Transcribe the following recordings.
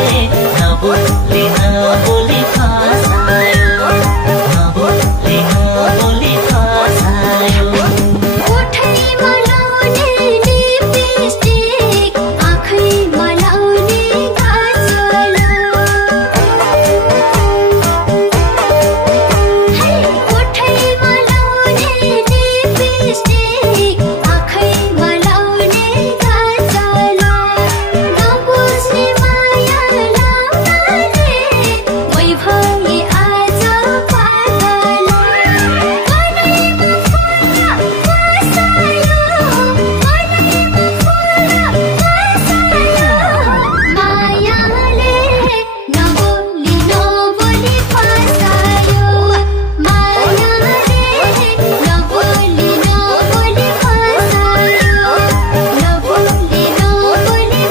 नबोली नबोली फसायो नबोली नबोली फसायो ओठैमा लाउने लिपस्टिक आँखैमा लाउने काजल ओठैमा लाउने लिपस्टिक आँखैमा लाउने काजल नबुझ्ने माया लाउनाले मै भए आज पागल मनैमा फुल बसायो मनैमा फुल बसायो मायाले नबोली नबोली फसायो मायाले नबोली नबोली फसायो नबोली नबोली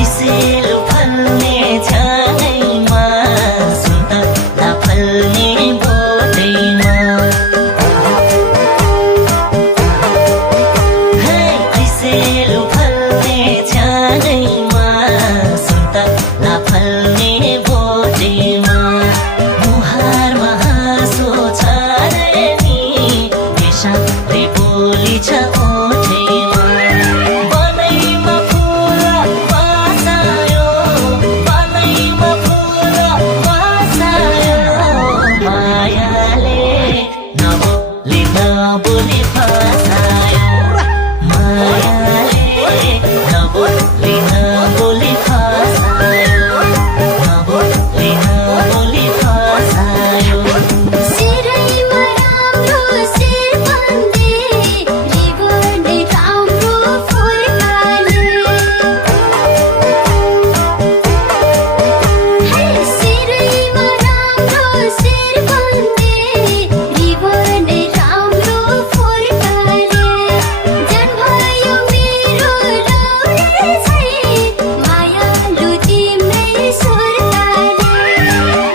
ऐसे लुफल्ने छानैमा सुन्तला फल्ने बोटैमा ऐसे लुफल्ने छानैमा सुन्तला फल्ने बोटैमा मुहारमा हाँसो छारे नि बेसारै बोली छ ओठैमा बनैमा फुल बसायो बनैमा फुल बसायो मायाले नबोली नबोली फसायो मायाले नबोली नबोली फसायो नबोली नबोली फसायो सिरैमा राम्रो शिरबन्दी रिबनले राम्रो फुर्काले सिरैमा राम्रो शिरबन्दी रिबनले राम्रो फुर्काले जान भयो मेरो लाउने चाहिँ मायालु तिम्रै सुर्ताले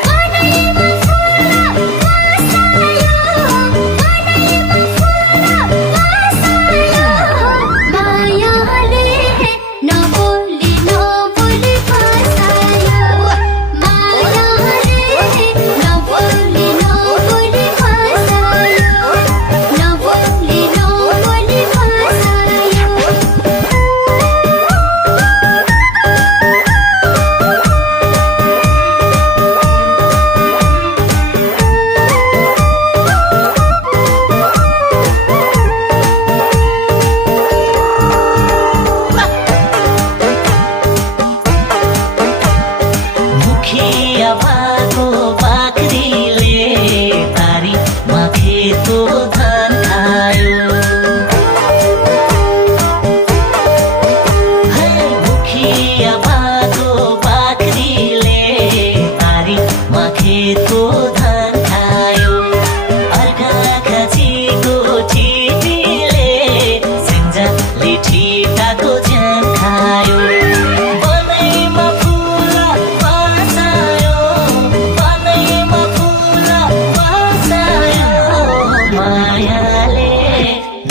मनैमा फुल बसायो मनैमा फुल बसायो मायाले नबोली नबोली फसायो मायाले नबोली नबोली फसायो नबोली नबोली फसायो मुखिया भएको बाख्रीले बारीमा खेतको धान खायो मुखिया भएको बाख्रीले बारीमा खेतको धान खायो अर्का खसीको ठिटीले सिन्जाले ठिटाको ज्यान खायो बनैमा फुल बसायो बनैमा फुल बसायो मायाले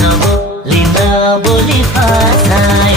नबोली नबोली फसायो